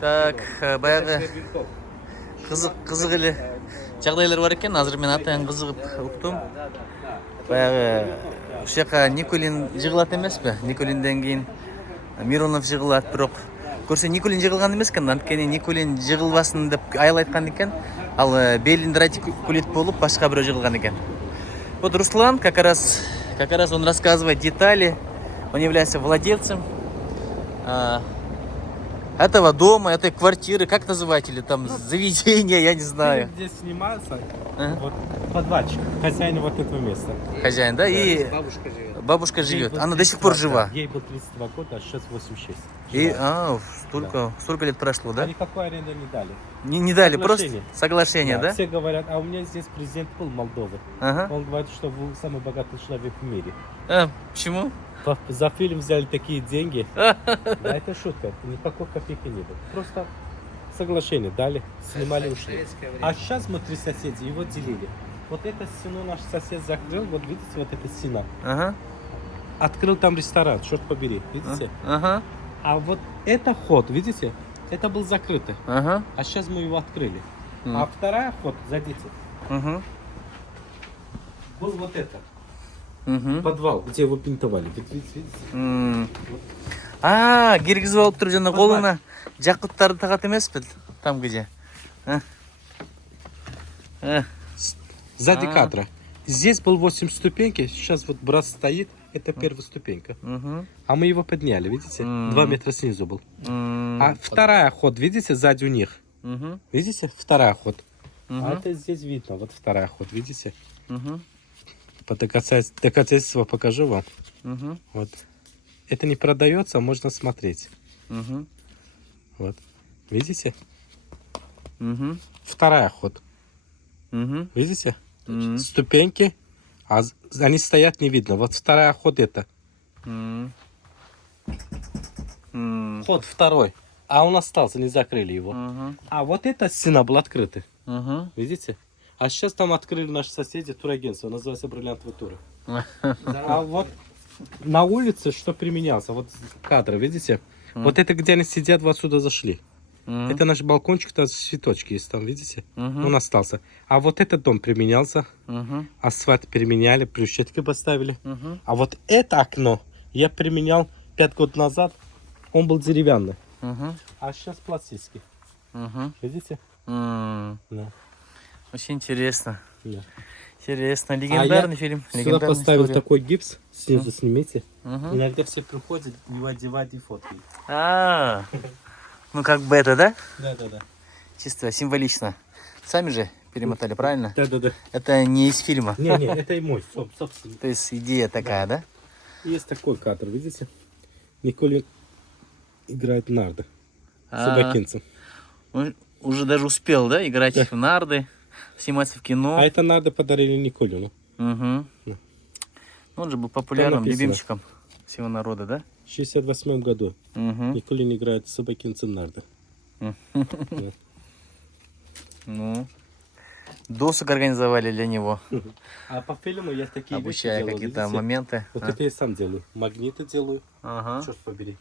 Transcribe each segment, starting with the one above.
Так, баягы кызык эле жагдайлар бар экен. Азыр мен атайын кызыгып уктум. Баягы ушул жака Никулин жыгылат эмеспи? Никулинден кийин Миронов жыгылат, бирок көрсө Никулин жыгылган эмес экен. Анткени Никулин жыгылбасын деп айыл айткан экен. Ал белинде радикулит болуп башка бирөө жыгылган экен. Вот Руслан как раз он рассказывает детали. Он является владельцем этого дома, этой квартиры, как называете, или там заведения, я не знаю. Здесь снимается вот подвальчик, хозяин вот этого места. Хозяин, да? И бабушка живет. Она до сих пор жива. Ей было 32 года, а сейчас 86. И, столько лет прошло, да? А никакой аренды не дали. Не дали, просто соглашение, да? Все говорят, а у меня здесь президент был Молдовы. Ага. Он говорит, что вы самый богатый человек в мире. Почему? За фильм взяли такие деньги. Да, это шутка. Никакой копейки не было. Просто соглашение дали, снимали, ушли. А сейчас мы 3 соседи, его делили. Вот это стену наш сосед закрыл, вот видите, вот эта стена. Ага. Открыл там ресторан, черт побери, видите? Ага. А вот это ход, видите, это был закрытый. Ага. А сейчас мы его открыли. А вторая ход, зайдите. Угу. Был вот это. Угу. Подвал, где его бинтовали. Видите? Киргизип алып туруп жана колуна жакыттарды тагат эмеспи? Там где? Сзади кадра. Здесь был 8 ступеньки, сейчас вот брат стоит, это первая ступенька. А мы его подняли, видите? 2 метра снизу был. А вторая ход, видите, сзади у них? Видите? Вторая ход. А это здесь видно, вот вторая ход, видите? По доказательству покажу вам. Вот. Это не продается, можно смотреть. Вот. Видите? Вторая ход. Видите? Ступеньки, а они стоят, не видно. Вот вторая ход это. Ход второй. А он остался, не закрыли его. А вот эта стена была открыта. Видите? А сейчас там открыли наши соседи турагентство, называется «Бриллиантовые туры». А вот на улице что применялся? Вот кадры, видите? Вот это где они сидят, вот отсюда зашли. Это наш балкончик, там цветочки есть, там, видите? Он остался. А вот этот дом применялся. Асфальт применяли, плющетки поставили. А вот это окно я применял 5 год назад. Он был деревянный. А сейчас пластический. Видите? Да. Очень интересно. Да. Интересно. Легендарный фильм. Сюда поставил история. такой гипс. Снизу снимите. Иногда все приходят, его одевать и фоткают. Ну как бы это, да? Да. Чисто символично. Сами же перемотали, правильно? Да. Это не из фильма. Не, это и мой, собственно. То есть идея такая, да? Есть такой кадр, видите? Николин играет в нарды. Собакинцем. Он уже даже успел, да, играть в нарды, сниматься в кино. А это нарды подарили Николину. Он же был популярным любимчиком всего народа, да? В 68 году Николин играет собакинцем нарды. Ну, досуг организовали для него, А по фильму я такие обучая вещи какие-то делаю, моменты. Вот это я сам делаю. Магниты делаю. Ага. Черт побери.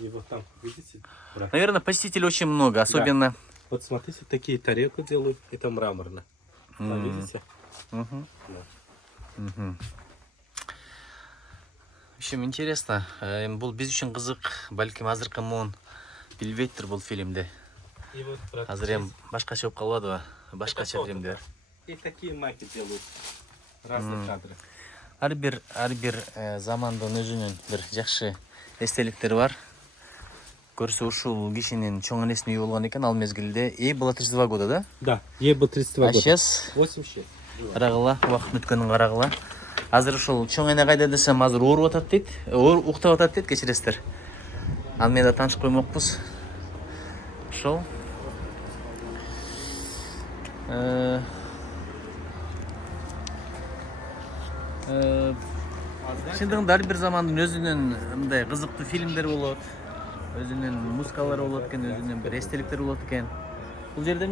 И вот там, видите? Брат. Наверное, посетителей очень много, особенно... Вот смотрите, такие тарелки делаю. Это мраморно. Видите? В общем, интересно. Бул биз үчүн кызык. Балким азыркы муун билбейттир бул фильмди. И вот, брат, Азыр эми башкача болуп калбадыбы? Башкача фильмдер. И такие майки делают. Разные кадры. Ар бир замандын өзүнүн бир жакшы эстеликтери бар. Көрсө ушул кишинин чоң энесинин үйү болгон экен ал мезгилде. Ей было 32 года, да? Да, ей было 32 года. А сейчас 86. карагыла, убакыт өткөнүн карагыла. Азыр ушул чоң эне кайда десем азыр ооруп атат дейт. Уктап атат дейт, кечиресиздер. Ал менен да таанышып коймокпуз. Ошол. Чындыгында ар бир замандын өзүнүн мындай кызыктуу фильмдери болот. Өзүнүн музыкалары болот экен, өзүнүн бир эстеликтери болот экен. Бул жерде